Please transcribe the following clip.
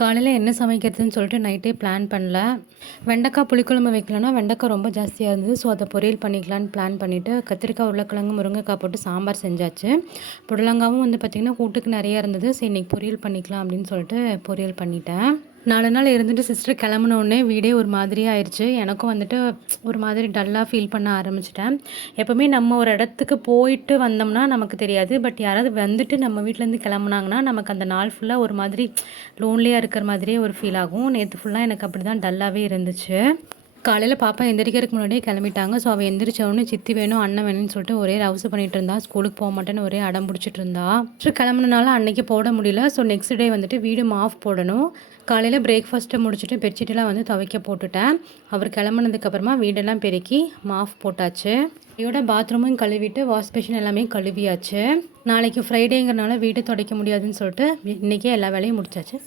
காலையில் என்ன சமைக்கிறதுன்னு சொல்லிட்டு நைட்டே பிளான் பண்ணல. வெண்டைக்காய் புளிக்குழம்பு வைக்கலான்னா வெண்டைக்காய் ரொம்ப ஜாஸ்தியாக இருந்தது. ஸோ அதை பொரியல் பண்ணிக்கலான்னு பிளான் பண்ணிவிட்டு கத்திரிக்காய், உருளைக்கிழங்கு, முருங்கைக்காய் போட்டு சாம்பார் செஞ்சாச்சு. புடலங்காவும் வந்து பார்த்திங்கன்னா கூட்டுக்கு நிறையா இருந்தது. சரி இன்றைக்கி பொரியல் பண்ணிக்கலாம் அப்படின்னு சொல்லிட்டு பொரியல் பண்ணிட்டேன். 4 நாள் இருந்துட்டு சிஸ்டர் கிளம்புனோடனே வீடே ஒரு மாதிரியா ஆயிடுச்சு. எனக்கும் வந்துட்டு ஒரு மாதிரி டல்லாக ஃபீல் பண்ண ஆரம்பிச்சிட்டேன். எப்போவுமே நம்ம ஒரு இடத்துக்கு போயிட்டு வந்தோம்னா நமக்கு தெரியாது. பட் யாராவது வந்துட்டு நம்ம வீட்டிலேருந்து கிளம்புனாங்கன்னா நமக்கு அந்த நாள் ஃபுல்லாக ஒரு மாதிரி லோன்லியாக இருக்கிற மாதிரியே ஒரு ஃபீல் ஆகும். நேற்று ஃபுல்லாக எனக்கு அப்படி தான் டல்லாகவே இருந்துச்சு. காலையில் பாப்பா எந்திரிக்கிறதுக்கு முன்னாடியே கிளம்பிட்டாங்க. ஸோ அவள் எந்திரிச்சவொடனே சித்தி வேணும், அண்ணன் வேணும்னு சொல்லிட்டு ஒரே ரவுசு பண்ணிகிட்டு இருந்தா. ஸ்கூலுக்கு போக மாட்டேன்னு ஒரே அடம் பிடிச்சிட்டு இருந்தா. ஸோ கிளம்புனால அன்றைக்கி போட முடியல. ஸோ நெக்ஸ்ட் டே வந்துட்டு வீடு மாஃப் போடணும். காலையில் பிரேக்ஃபாஸ்ட்டை முடிச்சுட்டு பெட்ஷீட்டெல்லாம் வந்து துவைக்க போட்டுட்டேன். அவர் கிளம்புனதுக்கப்புறமா வீடெல்லாம் பெருக்கி மாஃப் போட்டாச்சு. இதோட பாத்ரூமும் கழுவிட்டு வாஷ் பேஷன் எல்லாமே கழுவியாச்சு. நாளைக்கு ஃப்ரைடேங்கிறனால வீடு துடைக்க முடியாதுன்னு சொல்லிட்டு இன்றைக்கே எல்லா வேலையும் முடிச்சாச்சு.